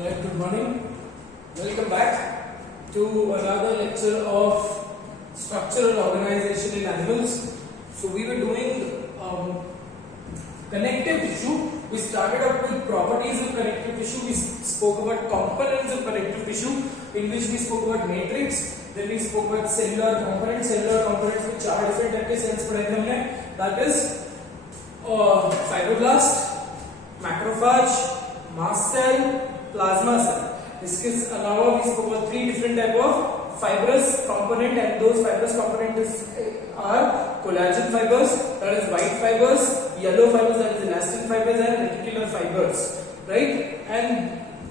Right, good morning. Welcome back to another lecture of structural organization in animals. So we were doing connective tissue. We started up with properties of connective tissue. We spoke about components of connective tissue, in which we spoke about matrix. Then we spoke about cellular components with 4 different type के cells पढ़े थे हमने. That is fibroblast, macrophage, mast cell, plasma cell. इसके अलावा we spoke about 3 different type of fibrous component, and those fibrous components are collagen fibers, that is white fibers, yellow fibers, that is elastin fibers, and reticular fibers, right? And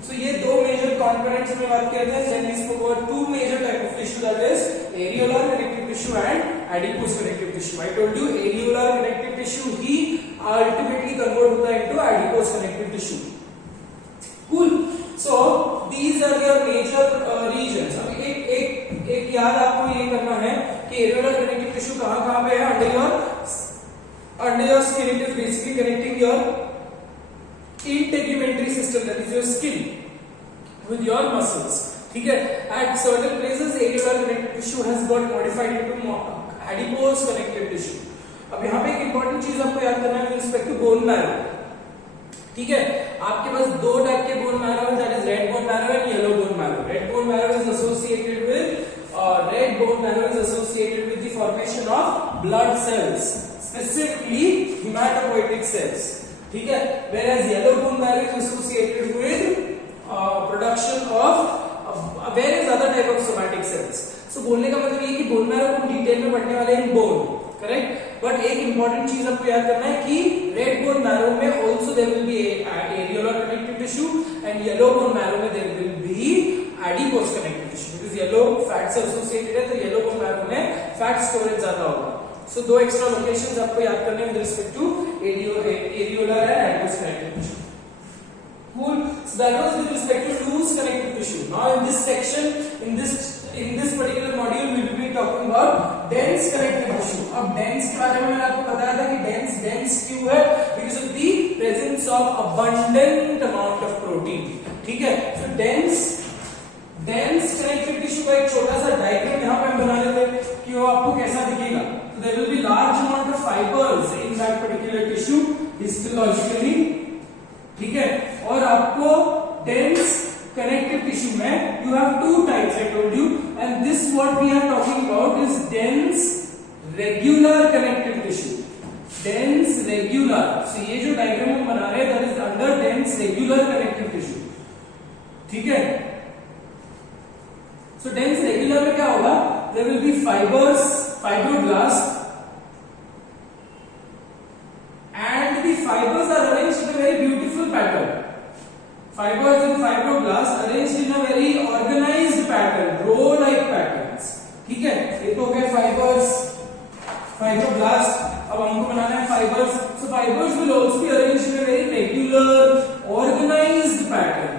so ये दो major components में बात करते हैं. Then we spoke about 2 major type of tissue, that is areolar connective tissue and adipose connective tissue. I told you areolar connective tissue he ultimately convert होता है into adipose connective tissue. Cool. So these are your major regions. अब एक याद आपको ये करना है कि areolar connective tissue कहाँ पे है? Under your skin. It is basically connecting your integumentary system, that is your skin, with your muscles. ठीक है? At certain places areolar connective tissue has got modified into adipose connective tissue. अब यहाँ पे एक important चीज आपको याद करना है with respect to bone marrow. ठीक है? आपके पास 2 टाइप के bone marrow है, that is red bone marrow and yellow bone marrow. Red bone marrow is associated with the formation of blood cells, specifically hematopoietic cells. ठीक है? Whereas yellow bone marrow is associated with production of various other type of somatic cells. So बोलने का मतलब ये कि bone marrow को detail में पढ़ने वाले हैं bone, correct? But एक important चीज आपको याद करना है कि red bone marrow में also there will be areolar connective tissue, and yellow bone marrow में there will be adipose connective tissue, because yellow fat से associated है, तो yellow bone marrow में fat storage ज्यादा होगा. So 2 extra locations आपको याद करने हैं with respect to areolar and adipose connective tissue. Cool. So that was with respect to loose connective tissue. Now in this section, in this particular module, we will be talking about dense connective tissue. अब dense के बारे में मैंने आपको बताया था कि dense क्यों है? Because of the presence of abundant amount of protein. ठीक है? So dense connective tissue का एक छोटा सा डायग्राम यहाँ पे हम बना लेते हैं कि वो आपको कैसा दिखेगा. So there will be large amount of fibers in that particular tissue histologically. ठीक है? और आपको dense connective tissue में you have 2 types, I told you, and this what we are talking about is dense regular connective tissue. Dense regular. So ये जो diagram हम बना रहे हैं that is under dense regular connective tissue. ठीक है? So dense regular में क्या होगा? There will be fibroblast, and the fibers are arranged in a very beautiful pattern. Fibers in fibroblast arranged in a very organized pattern, row-like patterns. ठीक है? ये तो हो गए fibroblast. अब हमको बनाना है fibers. So fibers will also be arranged in a very regular, organized pattern.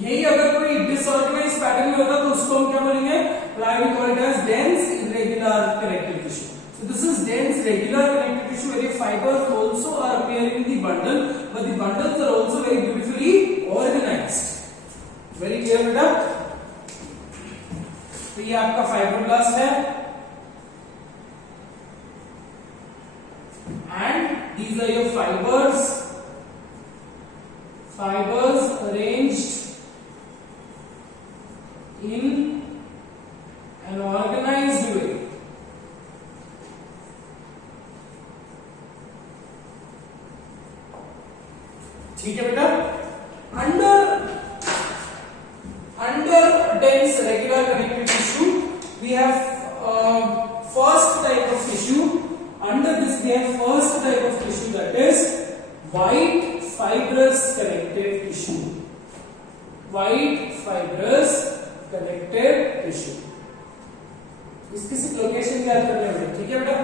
यही अगर कोई disorganized pattern में होता तो उसको हम क्या बोलेंगे? I will call it as dense irregular connective tissue. So this is dense regular connective tissue where fibers also are appearing in the bundle, but the bundles are also very beautifully organized. Very clear बेटा? तो ये आपका fibroblast है, and these are your fibers arranged in an organized way. ठीक है बेटा? Under dense regular connective tissue we have first type of tissue. Under this we have first type of tissue, that is white fibrous connective tissue. White fibrous connective tissue. इसकी सिर्फ location याद करने वाले. ठीक है बेटा?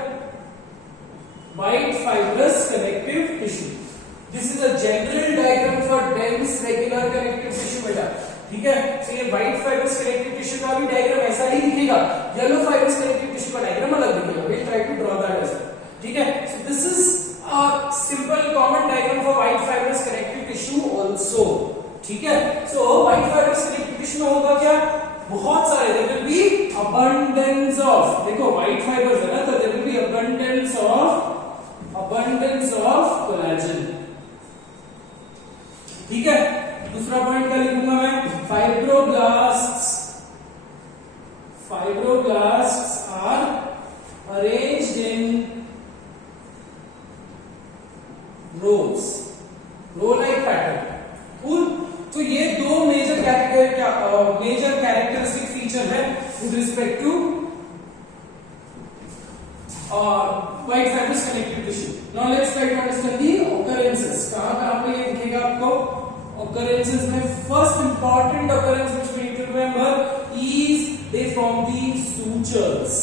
White fibrous connective tissue. This is a general diagram for dense regular connective tissue बेटा. ठीक है? तो ये white fibrous connective tissue का भी डायग्राम ऐसा ही दिखेगा. Yellow fibrous connective tissue का डायग्राम अलग दिखेगा. We'll try to draw that as well. ठीक है? So this is a of, देखो व्हाइट फाइबर्स है ना, तो there will be abundance of collagen. ठीक है, दूसरा पॉइंट क्या लिखूंगा मैं, fibroblasts are arranged in rows, row like pattern. Cool. तो ये दो मेजर कैरेक्टरिस्टिक फीचर है with respect to white fibrous connective tissue. Now let's try to understand the occurrences. कहाँ पे ये दिखेगा आपको? Occurrences में first important occurrence which we need to remember is they form the sutures.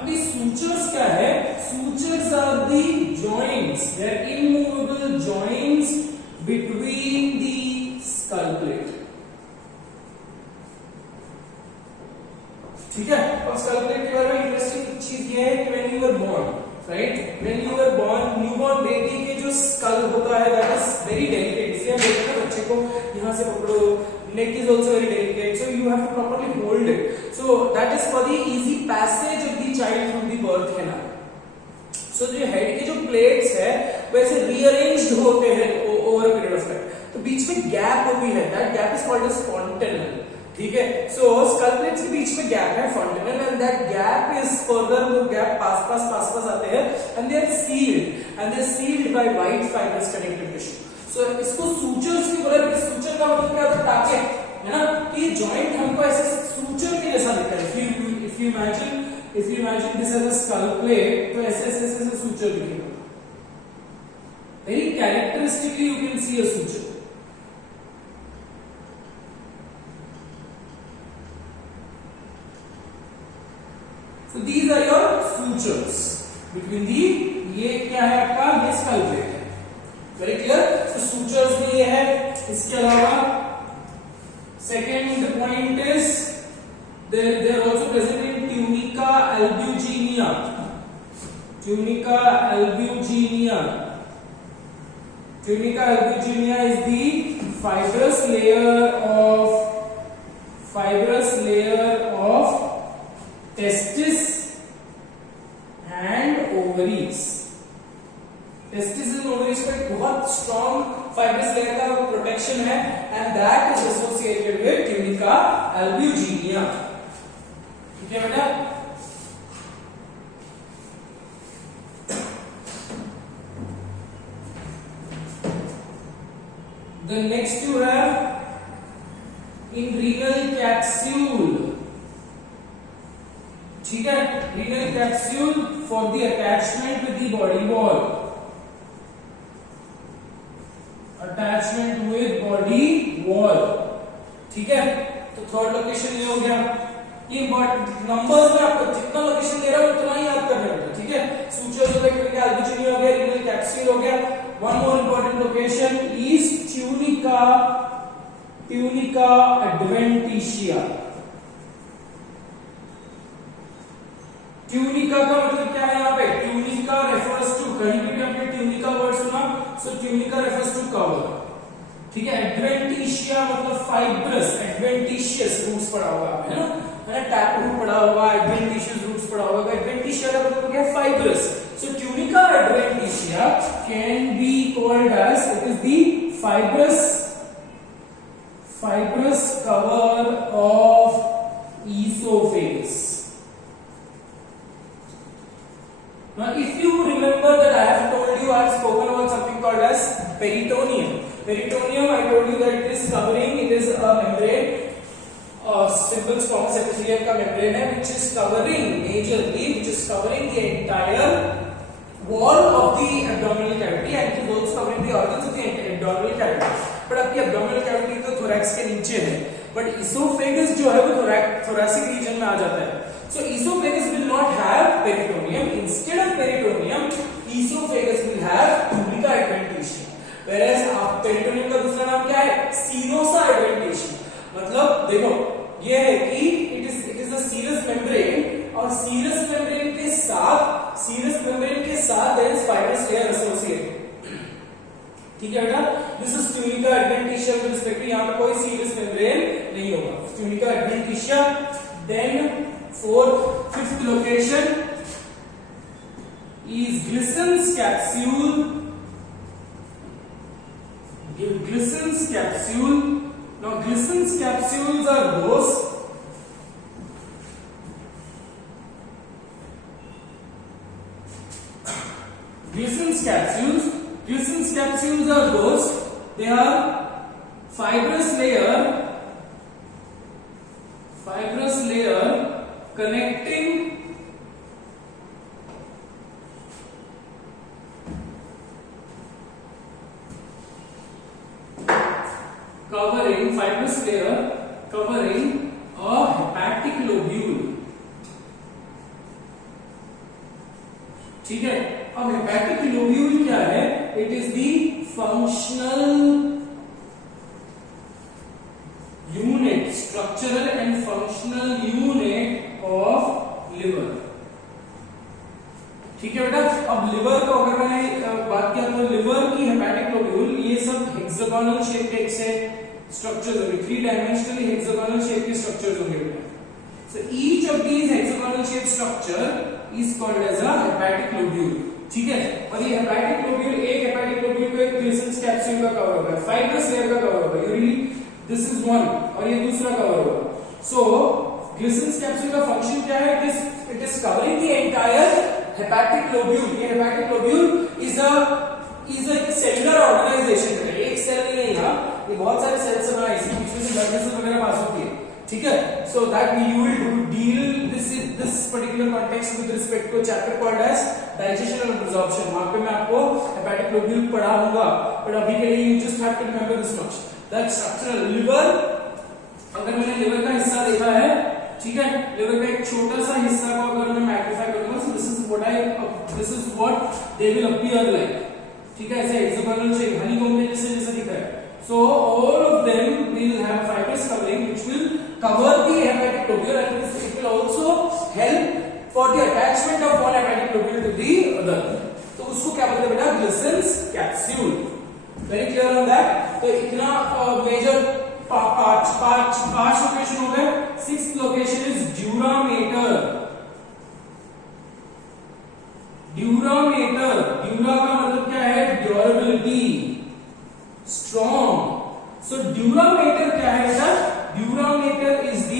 अभी sutures क्या है? Sutures are the joints. They are immovable joints between the skull plate. ठीक है, अब स्कल प्लेट के बारे में इंटरेस्टिंग चीज ये है कि when you are born, right, when you are born, newborn baby के जो स्कल होता है दैट इज वेरी डेलिकेट। इसलिए हम बोलते हैं बच्चे को यहां से पकड़ो, neck is also very delicate, so you have to properly hold it, so that is for the easy passage of the child from the birth canal. So जो हेड के जो प्लेट्स है वैसे रीअरेंज्ड होते हैं over a period of time, तो बीच में गैप होती है, that gap is called as fontanel। ठीक है, सो स्कल प्लेट्स के बीच में गैप है fontanel, and that gap is further, वो गैप पास आते हैं, and they are sealed by white fibrous connective tissue. So इसको सूचर्स की बोला, सूचर का मतलब क्या होता है, टाके, है ना, कि जॉइंट हमको ऐसे सूचर के जैसा दिखता है। If you imagine this as a skull plate, तो ऐसे सूचर दिखेगा, very characteristically you can see a suture. So these are your sutures between the, ये क्या है आपका, ये स्कल प्लेट है, वेरी क्लियर। तो sutures में ये है, इसके अलावा second point is they are also present in tunica albuginea. Tunica albuginea is the fibrous layer of testis and ovaries. Testis and ovaries का एक बहुत strong fibrous layer का प्रोटेक्शन है, and that is associated with tunica albuginea. ठीक है बेटा, the next you have in renal capsule. ठीक है, renal capsule for the attachment with the body wall, ठीक है। तो थर्ड लोकेशन ये हो गया, ये नंबर्स में आपको जितना लोकेशन दे रहा हूं उतना ही याद करना होगा, ठीक है। सूचर्स हो गया, albuginea हो गया, renal capsule हो गया, one more important location is tunica adventitia। Tunica का मतलब क्या है यहाँ पे, ट्यूनिका रेफर्स टू, कहीं भी आपने ट्यूनिका वर्ड सुना, सो ट्यूनिका रेफर्स टू कवर, ठीक है। एडवेंटिशिया मतलब फाइब्रस, एडवेंटिशियस रूट्स पढ़ा होगा आपने, है ना, टैप रूट पढ़ा होगा, एडवेंटिशियस रूट्स पढ़ा होगा। एडवेंटिशिया का मतलब क्या है, fibrous. So tunica adventitia can be called as, it is the fibrous cover of esophagus. Now, if you remember that I have told you, I have spoken about something called as peritoneum. Peritoneum, I told you that it is covering, it is a membrane, simple squamous epithelium का membrane है, which is covering majorly, which is covering the entire wall of the abdominal cavity, and it is also covering the organs of the abdominal cavity. But आपकी abdominal cavity तो thorax के नीचे है, but esophagus जो है वो thoracic region में आ जाता है. So esophagus will not have peritoneum. Instead of peritoneum, esophagus will have tunica adventitia. Whereas peritoneum का दूसरा नाम क्या है? Serosa adventitia. मतलब देखो ये है कि it is a serous membrane, और serous membrane के साथ there is fibrous layer associated. ठीक है बेटा, this is tunica adventitia with respect to, यहाँ पे कोई serous membrane नहीं होगा. Tunica adventitia. Then Fifth location is Glissen's capsule. Glissen's capsule. Now Glissen's capsules are those Glissen's capsules are those, they are fibrous layer connecting fibrous layer covering a hepatic lobule. ठीक है, अब hepatic lobule क्या है? It is the functional unit, structural and functional unit of liver. ठीक है बेटा, अब liver को अगर मैंने बात किया तो लिवर की हेपेटिक लोब्यूल ये सब हेक्सागोनल शेप के से स्ट्रक्चर्स होंगे, 3 डायमेंशनली हेक्सागोनल शेप के स्ट्रक्चर्स होंगे बेटा. So each of these hexagonal shape structure is called as a hepatic lobule. ठीक है, और ये हेपेटिक लोब्यूल, एक हेपेटिक लोब्यूल को एक ग्लिसन्स कैप्सूल का कवर होगा, फाइब्रस लेयर का कवर होगा. यूजुअली दिस इज वन और ये दूसरा कवर होगा. सो ग्लिसन्स कैप्सूल का फंक्शन क्या है? It is covering the entire hepatic lobule. ये hepatic lobule is a cellular organization. एक सेल नहीं है यहाँ, ये बहुत सारे सेल्स से बना है, इसी बीच में से ब्लड वेसल वगैरह पास होती है. ठीक है, so that you will deal this particular context with respect to chapter called as digestion and absorption. वहाँ पे मैं आपको hepatic lobule पढ़ाऊंगा, but अभी के लिए you just have to remember this much. That structural liver, अगर मैंने लिवर का हिस्सा देखा है, ठीक है, लिवर का एक छोटा सा हिस्सा को अगर मैं मैग्नीफाई करूंगा, so this is what they will appear like. ठीक है, ऐसे हेक्सागोनल शेप हनीकॉम्ब के जैसा दिख रहा है. So all of them will have fibrous covering which will cover the hepatic lobule, and it will also help for the attachment of one hepatic lobule to the other. तो उसको क्या बोलते हैं बेटा? Glissen's capsule. Very clear on that? तो इतना major पांच location हो गए. Sixth location is dura mater. Dura का मतलब क्या है? Durability, strong. सो ड्यूरामेटर क्या है बेटा? Dura mater is the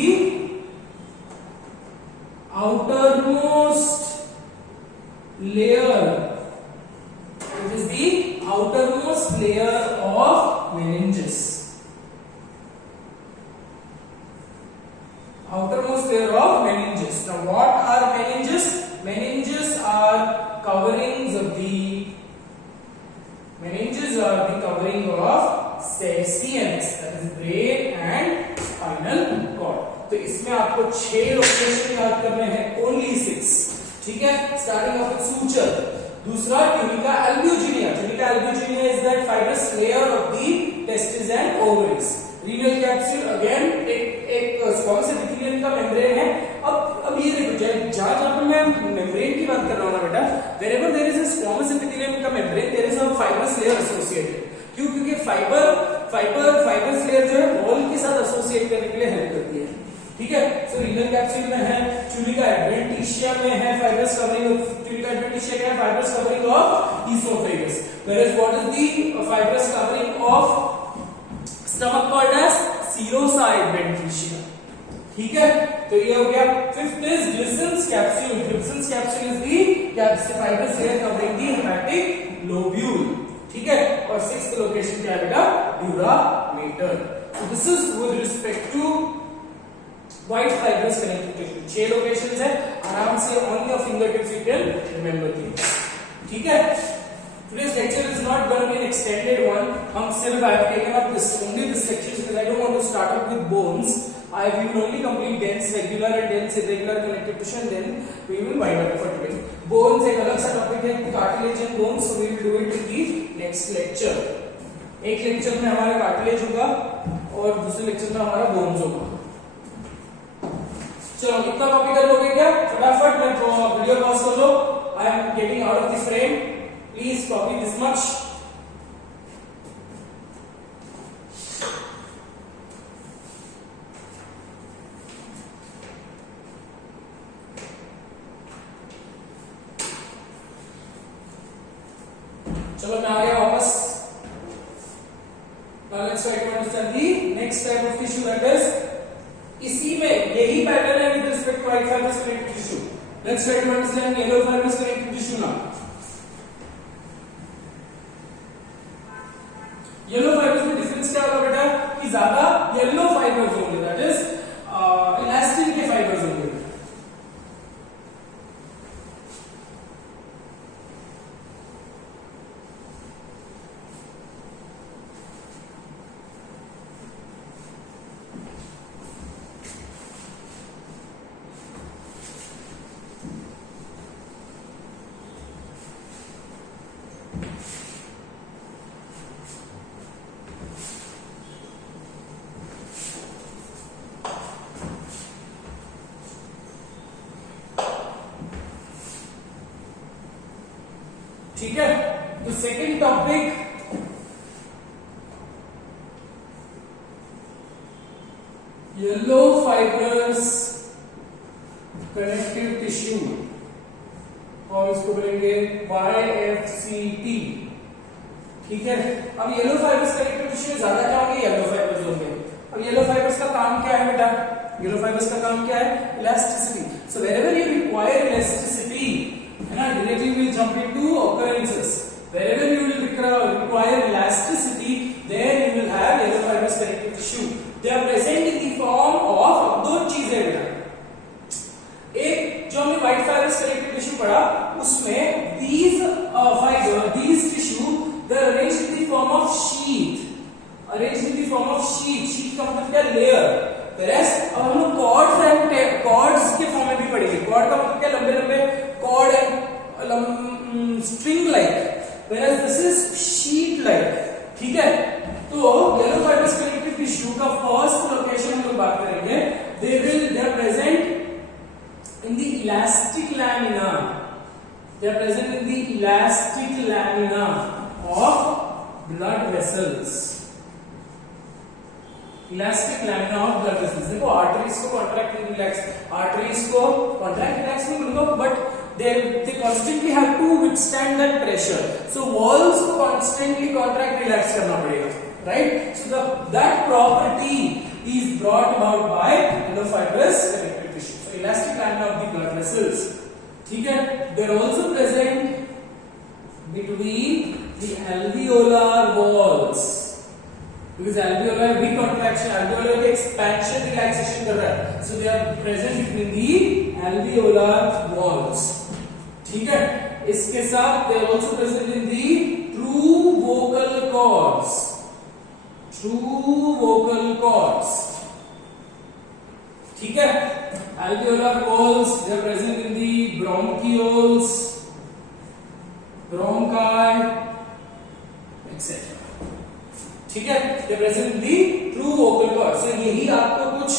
outermost layer. It is the outermost layer of meninges. Outermost layer of meninges. Now what are meninges? Meninges are coverings of the covering of CNS, that is brain and spinal cord. तो इसमें आपको 6 location याद करने हैं, only 6. ठीक है, starting off with suture. दूसरा tunica albuginea. Tunica albuginea is that fibrous layer of the testes and ovaries. Renal capsule again एक स्क्वामस एपिथेलियम का मेम्ब्रेन है. अब ये देखो, जहां पे मैं मेम्ब्रेन की बात कर रहा हूं ना बेटा, wherever there is a squamous epithelium का membrane, there is a fibrous layer associated. क्यों? क्योंकि फाइबरस लेयर जो है वॉल के साथ एसोसिएट करने के लिए हेल्प करती है. ठीक है, सो रीनल कैप्सूल में है, ट्यूनिका एड्वेंटिशिया में है फाइब्रस कवरिंग. ट्यूनिका एड्वेंटिशिया क्या है? Fibrous covering of oesophagus. Whereas what is the fibrous covering of stomach called as serosa adventitia. ठीक है, तो ये हो गया. Fifth is Glissen's capsule. Glissen's capsule is the fibrous layer covering the hepatic lobule. ठीक है, और सिक्स्थ लोकेशन क्या है बेटा? Dura mater. So this is with respect to white fibrous connective tissue. 6 locations है, आराम से on your fingertips you can remember things. ठीक है, today's lecture is not going to be an extended one. हम सिर्फ I have taken up only this section because I don't want to start up with bones. We will only complete dense regular and dense irregular connective tissue, and then we will wind up for today. Bones एक अलग सा topic है, cartilage and bones, so we will do it in the next lecture. एक lecture में हमारा cartilage होगा और दूसरे लेक्चर में हमारा bones होगा. चलो इतना कॉपी कर लोगे क्या? फटाफट मैं वीडियो पॉज कर लो. I am getting out of the frame. Please copy this much. चलो मैं आ गया वापस. Now let's try to understand the next type of tissue, that is इसी में यही पैटर्न है with respect to white fibrous connective tissue. Let's try to understand yellow fibrous connective tissue now. Yellow fibres में difference क्या होगा बेटा कि ज्यादा येलो फाइबर्स होंगे, दैट इज इलास्टिन के फाइबर्स होंगे. ठीक है. तो second topic yellow fibrous connective tissue, और इसको बोलेंगे YFCT. ठीक है. अब येलो फाइब्रस कनेक्टिव टिश्यू में ज्यादा क्या होंगे, येलो फाइब्रस होंगे. अब येलो फाइब्रस का काम क्या है बेटा, येलो फाइब्रस का काम क्या है, elasticity. So wherever you require elasticity, directly will jump into occurrences. Wherever you will require elasticity, there you will have yellow fibrous connective tissue. They are present in the form of दो चीजें बेटा. एक जो हमने white fibrous connective tissue पढ़ा, उसमें these tissue they are arranged in the form of sheath. Arranged in the form of sheath. Sheath का मतलब क्या, layer. Whereas अब हम लोग cords के फॉर्म में भी पढ़ेंगे. Cord का मतलब क्या, लंबे लंबे cord and string like, whereas this is sheet like. ठीक है. तो yellow fibrous connective tissue का फर्स्ट लोकेशन हम लोग बात करेंगे. they are present in the elastic lamina. They are present in the elastic lamina of blood vessels. Elastic lamina of blood vessels. देखो arteries को कॉन्ट्रैक्ट एंड रिलैक्स, आर्टरीज को contract relax नहीं करूंगा, but they constantly have to withstand that pressure. So walls को constantly contract relax करना पड़ेगा, right? So that property is brought about by yellow fibrous connective tissue. So elastic lamina of the blood vessels. ठीक है. They are also present between the alveolar walls. Because alveolar big contraction, alveolar का expansion relaxation कर रहा है. So they are present between the alveolar walls. ठीक है. इसके साथ they are also present in the true vocal cords. True vocal cords. ठीक है. Alveolar walls they are present in the bronchioles, bronchi, etc. ठीक है. They are present in the true vocal cords. So यही आपको कुछ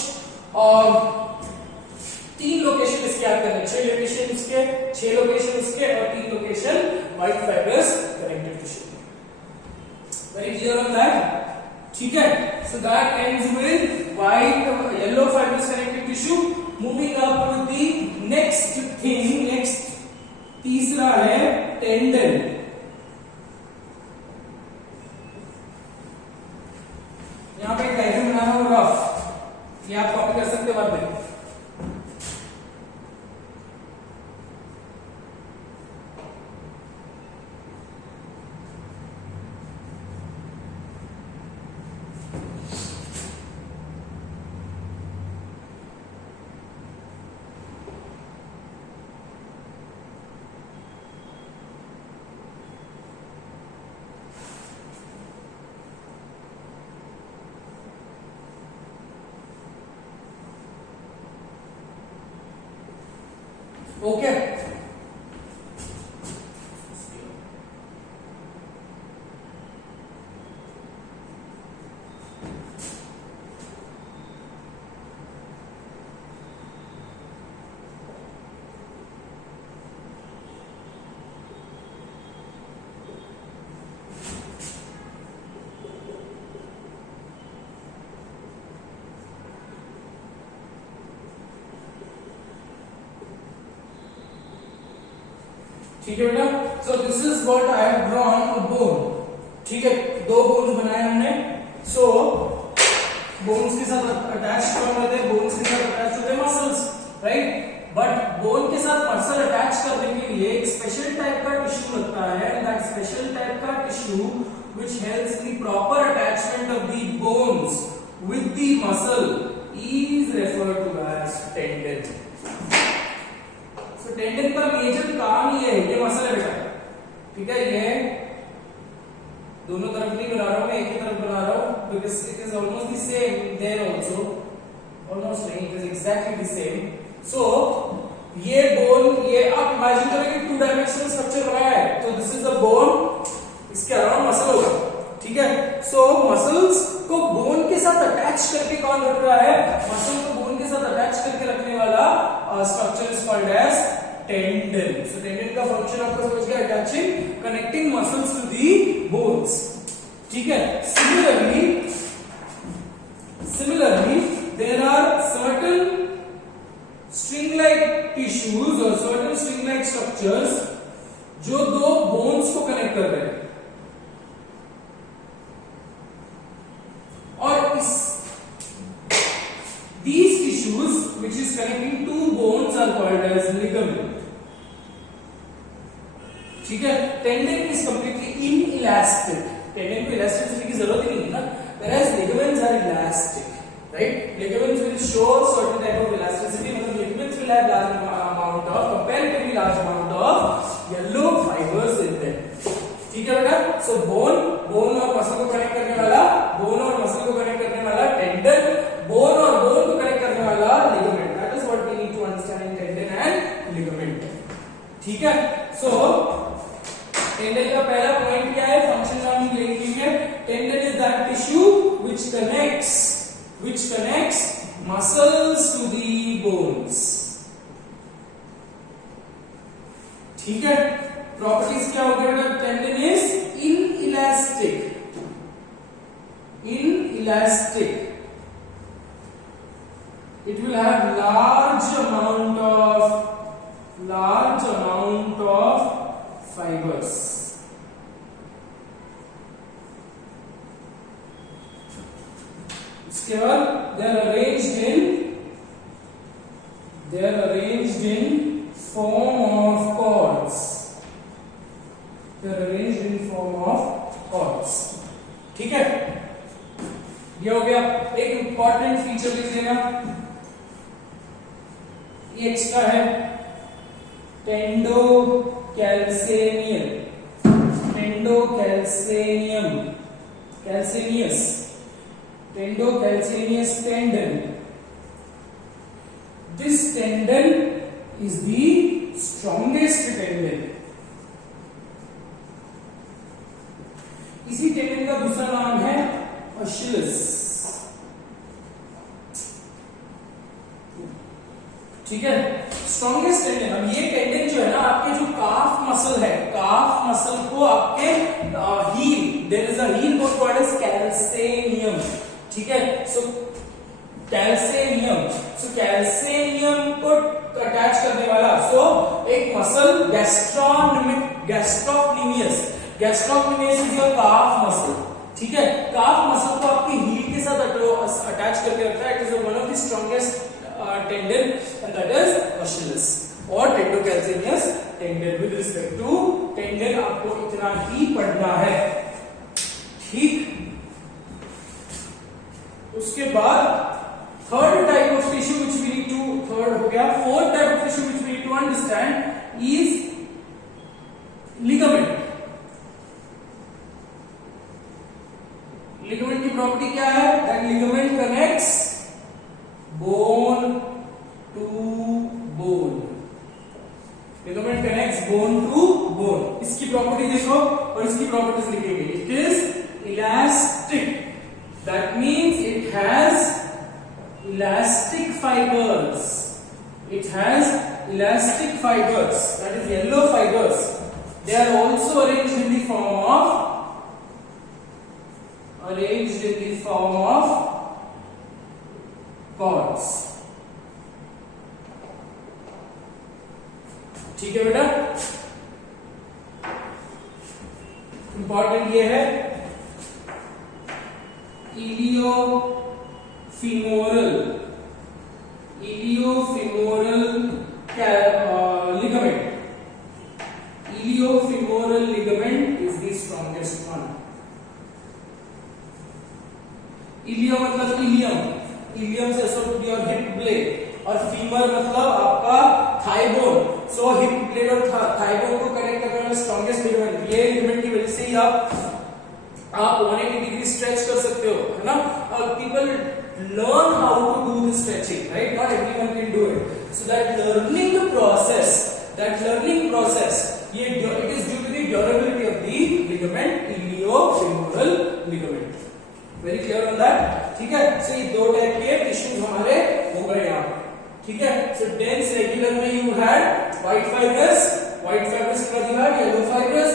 तीन location इसके याद करने, 6 लोकेशन इसके, 6 लोकेशन उसके, और 3 location white fibrous connective tissue. Very clear on that. ठीक है. So that ends with white yellow fibrous connective tissue. Moving up to the next thing. Next तीसरा है टेंडन. यहां पे डायग्राम बनाना हो रफ, ये आप कॉपी कर सकते हो बाद में. ओके. ठीक है बेटा, so this is what I have drawn a bone. ठीक है, दो बोन्स बनाए हमने। सो बोन्स के साथ अटैच कौन होते हैं? बोन्स के साथ अटैच होते हैं मसल्स, राइट? बट बोन के साथ मसल अटैच करने के लिए एक स्पेशल टाइप का टिश्यू लगता है, एंड दैट स्पेशल टाइप का tissue which helps in the proper attachment of the bones with the muscle is referred to as tendon. So tendon का मेजर काम ये है, ये मसल है बेटा, ठीक है? ये दोनों तरफ नहीं बना रहा हूं मैं, एक ही तरफ बना रहा हूं, because it is almost the same there also, almost नहीं, it is exactly the same. So ये बोन, ये आप इमेजिन करें कि 2 डायमेंशनल स्ट्रक्चर बनाया है, तो दिस इज अ बोन, इसके अराउंड मसल होगा, ठीक है? सो मसल्स को बोन के साथ अटैच करके कौन रख रहा है? मसल को बोन के साथ अटैच करके रखने वाला structure is called as tendon. So tendon का फंक्शन आपको समझ गया, attaching, connecting muscles to the bones, ठीक है? Similarly, there are certain string-like tissues or certain string-like structures जो दो बोन्स को कनेक्ट कर रहे हैं, और इस these tissues which is connecting two bones are called as ligament, ठीक है? Tendon is completely inelastic, tendon को इलास्टिसिटी की जरूरत ही नहीं है ना, whereas ligaments are elastic, right? Ligaments will show certain type of elasticity, मतलब ligaments will have large amount of, comparatively large amount of yellow fibers in them, ठीक है बेटा? सो बोन और मसल को कनेक्ट करने वाला, बोन और muscle को कनेक्ट करने वाला टेंडन, बोन और बोन को कनेक्ट करने वाला ligament. That is what we need to understand in tendon and ligament, ठीक है? सो टेंडन का पहला पॉइंट क्या है? फंक्शन नाम हम लिखेंगे, tendon is that tissue which connects muscles to the bones, ठीक है? प्रॉपर्टीज क्या हो गया बेटा? Tendon is inelastic, it will have large amount of fibers, इसके बाद they are arranged in form of cords, ठीक है? ये हो गया। एक इंपॉर्टेंट फीचर लीजिएगा, ये एक्स्ट्रा है, tendocalcaneus tendon. This tendon is the strongest tendon. इसी टेंडन का दूसरा नाम है अचिलिस, ठीक है? Strongest tendon. अब ये टेंडन जो है ना, आपके जो काफ मसल है, काफ मसल को आपके heel, there is a heel bone called as calcaneum, ठीक है? सो कैल्सेनियम को अटैच करने वाला, सो एक muscle gastrocnemius is your calf muscle, ठीक है? काफ मसल को आपके हील के साथ अटैच करके रखता है। It is one of the strongest tendon and that is Achilles और tendocalcaneus tendon. With respect to tendon आपको इतना ही पढ़ना है, ठीक? उसके बाद third type of tissue which we need to, third हो गया, fourth type of tissue which we need to understand is ligament. Ligament की प्रॉपर्टी क्या है? That ligament connects bone to bone, ligament connects bone to bone. इसकी property देखो और इसकी properties लिखेंगे। It is elastic, that means it has elastic fibers, that is yellow fibers. They are also arranged in the form of cords, ठीक है बेटा? Important ये है इलियोफिमोरल ligament. Iliofemoral ligament is the strongest one. इलियो मतलब ilium से so your hip blade, और femur मतलब आपका थाई बोन. सो हिप ब्लेड और थाई बोन को कनेक्ट करने वाला स्ट्रॉन्गेस्ट लिगामेंट, ये लिगामेंट की वजह से ही आप 180 डिग्री स्ट्रेच कर सकते हो, है ना. और people learn how to do the stretching, right? Not everyone can do it. So that learning process, it is due to the durability of the ligament, iliofemoral ligament. Very clear on that? ठीक है. So ये दो type के tissues हमारे हो गए यहाँ. ठीक है. So dense regular में you had white fibrous के बाद you had yellow fibrous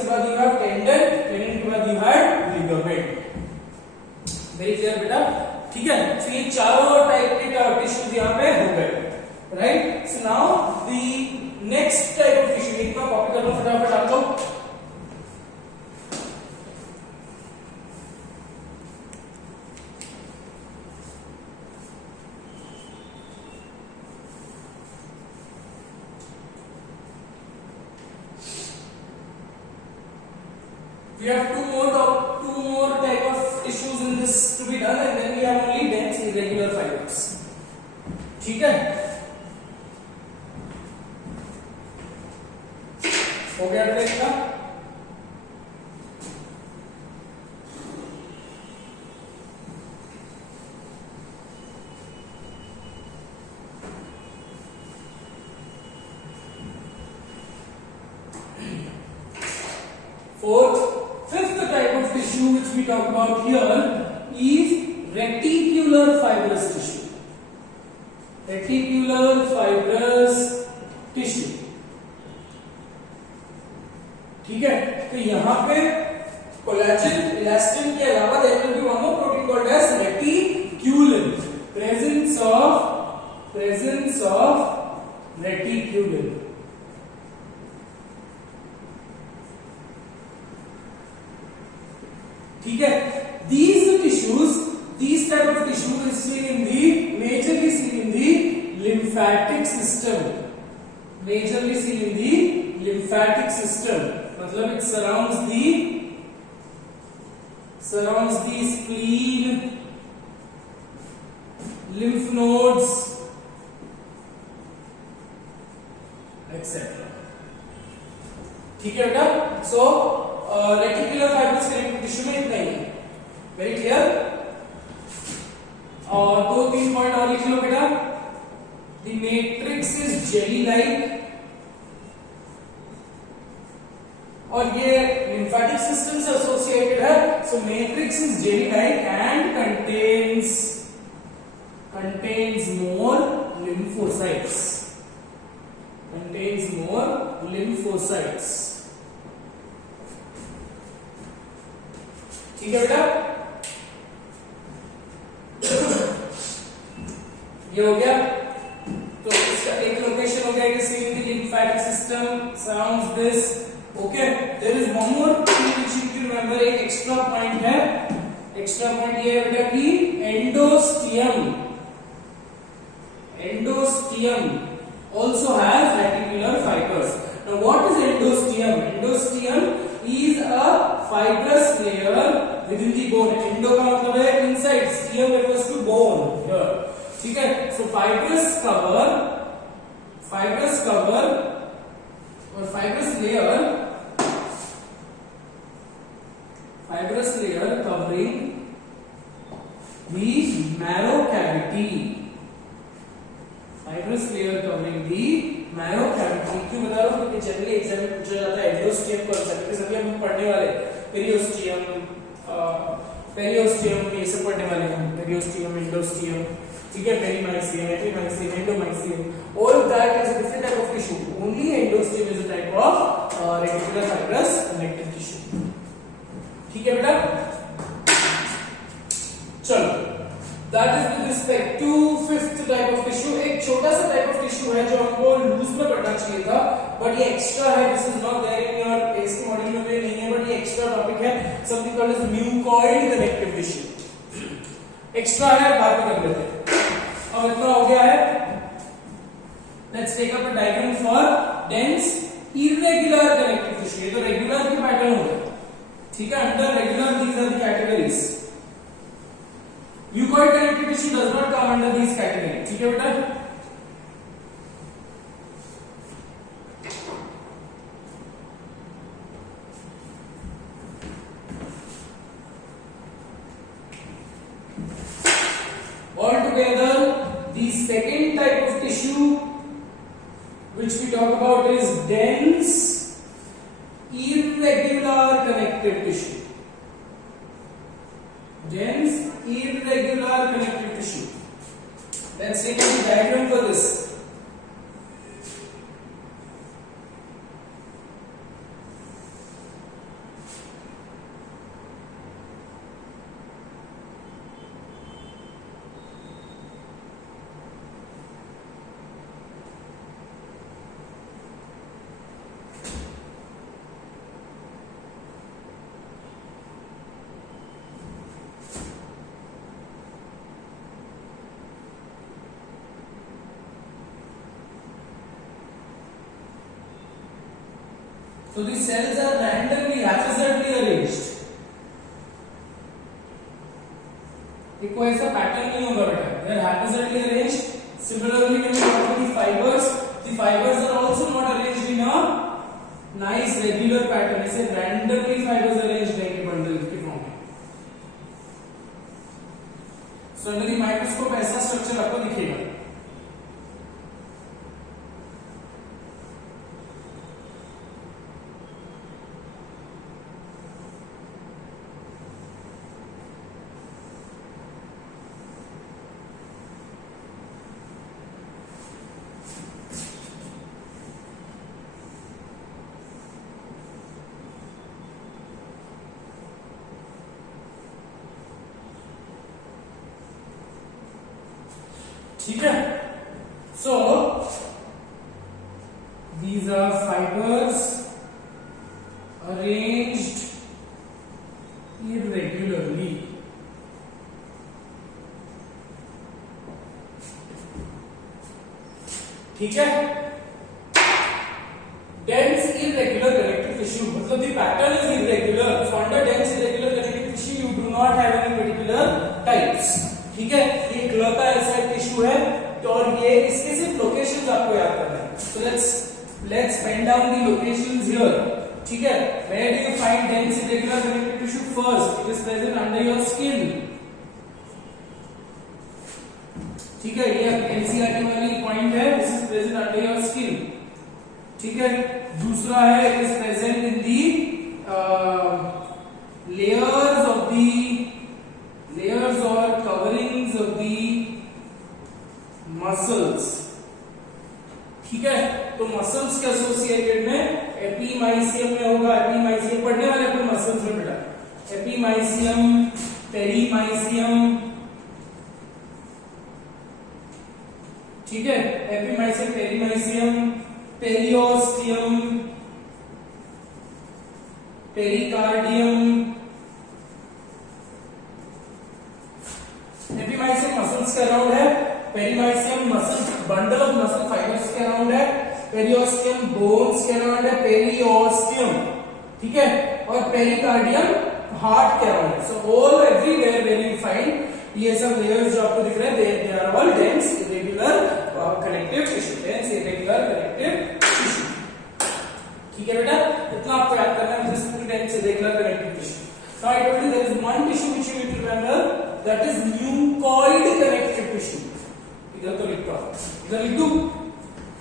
के बाद you had tendon के बाद you had ligament. Very clear बेटा. ठीक है. सो ये चारों टाइप के टिश्यूज यहाँ पे हो गए, right. So now the next type of tissue, एक बार कॉपी कर लो फटाफट आप लोग. We have two more type of tissues in this to be done, and then we have only dense irregular fibers. ठीक है. हो गया बेटा इसका. Fifth type of tissue which we talk about here is reticular fibrous tissue. ठीक है. तो यहां पे कोलेजन, इलास्टिन के अलावा there will be one more protein called as reticulin. Presence of reticulin. ठीक है. These type of tissue is majorly seen in the lymphatic system. मतलब it surrounds the spleen, lymph nodes, etc. ठीक है बेटा. So reticular fibrous connective tissue में इतना ही है. Very clear. और 2-3 पॉइंट और लिख लो बेटा. The matrix is jelly like, और ये लिम्फेटिक सिस्टम से एसोसिएटेड है. So matrix is jelly like and contains more lymphocytes. ठीक है बेटा. ये हो गया. तो इसका एक लोकेशन हो गया, it is in the lymphatic system, surrounds this. Okay, there is one more thing which you can remember. एक एक्स्ट्रा पॉइंट है. एक्स्ट्रा पॉइंट ये है बेटा कि endosteum also has reticular fibers. Now what is endosteum? Endosteum is a fibrous layer within the bone. Endo का मतलब है inside, steum refers to bone here. ठीक है. So fibrous cover or fibrous layer covering the marrow cavity. क्यों बता रहा हूं? क्योंकि जनरली एग्जाम में पूछा जाता है एंडोस्टियम कॉन्सेप्ट, सभी हम पढ़ने वाले. पेरियोस्टियम ये सब पढ़ने वाले हैं. पेरियोस्टियम, एंडोस्टियम, ठीक है, perimysium, epimysium, endomysium, all of that is a different type of tissue. Only endosteum is a type of reticular fibrous connective tissue. ठीक है बेटा. चलो, that is with respect to fifth type of tissue. एक छोटा सा type of tissue है जो हमको लूज में पढ़ना चाहिए था, बट ये एक्स्ट्रा है. This is not there in your इसके मॉड्यूल में नहीं है, बट ये called as mucoid connective tissue. Extra है बाद में कर लेते हैं. अब इतना हो गया है. Let's take up a diagram for dense irregular connective tissue. ये तो रेगुलर के पैटर्न हो गए. ठीक है. Under regular these are the categories. Mucoid connective tissue does not come under these categories. ठीक है बेटा. Altogether, the second type of tissue which we talk about is dense irregular connective tissue. Dense irregular connective tissue. Let's take a diagram for this. So these cells are randomly, haphazardly arranged. देखो ऐसा pattern नहीं होगा बेटा. They are haphazardly arranged. Similarly, when we talk about the fibers are also not arranged in a nice regular pattern. ऐसे randomly fibers arranged रहेंगे bundle के form में. So under the microscope ऐसा structure आपको दिखेगा. ठीक है. So these are fibers arranged irregularly. ठीक है. Dense irregular connective tissue मतलब the pattern is irregular. So under dense irregular connective tissue you do not have any particular types. ठीक है. ये क्लर का ऐसा टिश्यू है और ये इसके सिर्फ लोकेशंस आपको याद करना है. So let's pen down the locations here. ठीक है. Where do you find dense irregular connective tissue? First, it is present under your skin. ठीक है. ये NCERT वाली पॉइंट है. This is present under your skin. ठीक है. दूसरा है it is present in the layers or coverings of the muscles. ठीक है. तो मसल्स के एसोसिएटेड में एपीमाइसियम में होगा. एपीमाइसियम पढ़ने वाले अपन मसल्स में बेटा. Epimysium, perimysium. ठीक है. Epimysium, perimysium, periosteum, pericardium. Epimysium muscles के अराउंड है. Perimysium muscle bundle of muscle fibres के अराउंड है. पेरिओस्टियम बोन्स के अराउंड है. पेरिओस्टियम. ठीक है. और पेरिकार्डियम हार्ट के अराउंड है. So all everywhere where you find ये सब लेयर्स जो आपको दिख रहे हैं they are all dense irregular connective tissue. Dense irregular connective tissue. ठीक है बेटा. इतना आपको याद करना है. This is dense irregular connective tissue. Now I told you there is one tissue which you need to remember. That is mucoid connective tissue. इधर तो लिखता हूं. इधर लिख दूं.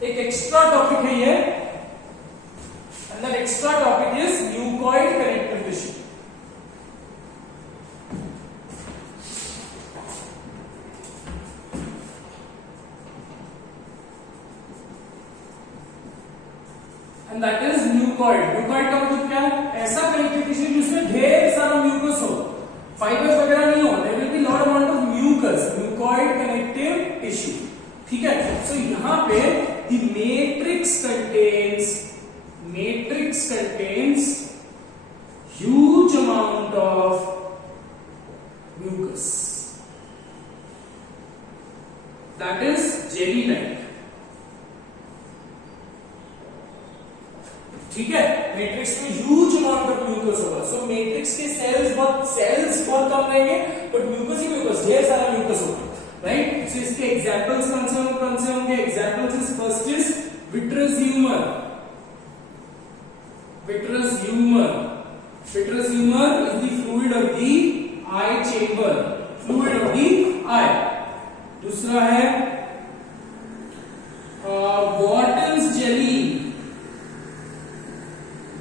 एक एक्स्ट्रा टॉपिक है ये. And that extra topic is mucoid connective tissue. And that is mucoid. Mucoid का मतलब क्या है? ऐसा कनेक्टिव टिश्यू जिसमें ढेर सारा म्यूकस हो. फाइबर्स वगैरह नहीं हो. There will be lot amount of mucus. Mucoid connective tissue. ठीक है. सो यहां पे the matrix contains huge amount of ठीक है, मैट्रिक्स में ह्यूज अमाउंट ऑफ म्यूकस होगा। सो मैट्रिक्स के सेल्स बहुत कम रहेंगे, बट म्यूकस ही म्यूकस, ढेर सारा म्यूकस होगा, राइट। सो इसके एग्जांपल्स कौन से होंगे? Examples is first is vitreous humour. Vitreous humour is the fluid of the eye chamber, fluid of the eye. दूसरा है Wharton's jelly.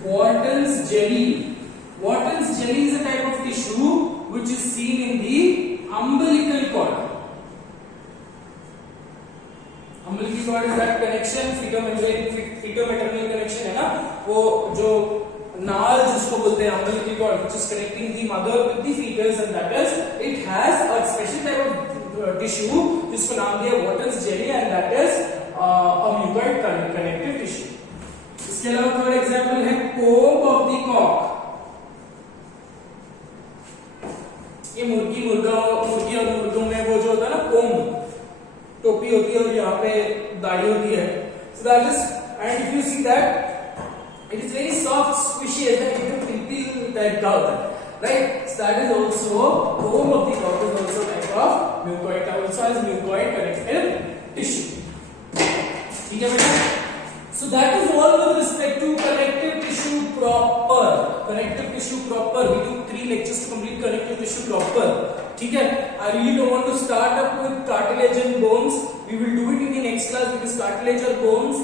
Wharton's jelly. Wharton's jelly is a type of tissue which is seen in the umbilical cord. Umbilical cord is that connection, feto-maternal connection है ना, वो जो नाल जिसको बोलते हैं umbilical cord, which is connecting the mother with the fetus, and that is it has a special type of tissue जिसको नाम दिया Wharton's jelly, and that is a mucoid connective tissue. इसके अलावा थर्ड एग्जांपल है comb of the Kock. ये मुर्गी और मुर्गों में वो जो होता है ना कोम्ब, टोपी होती है और यहाँ पे दाढ़ी होती है। So that is, and if you see that it is very soft, squishy, एकदम पिल टाइप का होता है, right? So that is also comb of the cock is also type of mucoid, also has mucoid connective tissue. ठीक है बेटा? So that is all with respect to connective tissue proper. Connective tissue proper. We took 3 lectures to complete connective tissue proper. ठीक है? I really don't want to start up with cartilage and bones. We will do it in the next class because cartilage और bones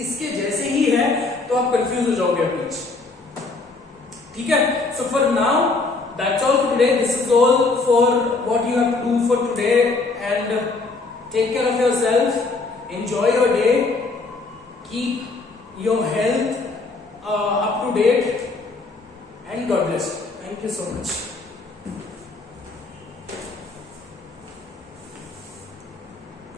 इसके जैसे ही है, तो आप confuse हो जाओगे बीच। ठीक है? So for now, that's all for today. This is all for what you have to do for today, and take care of yourself. Enjoy your day. Keep your health up to date, and God bless you. Thank you so much.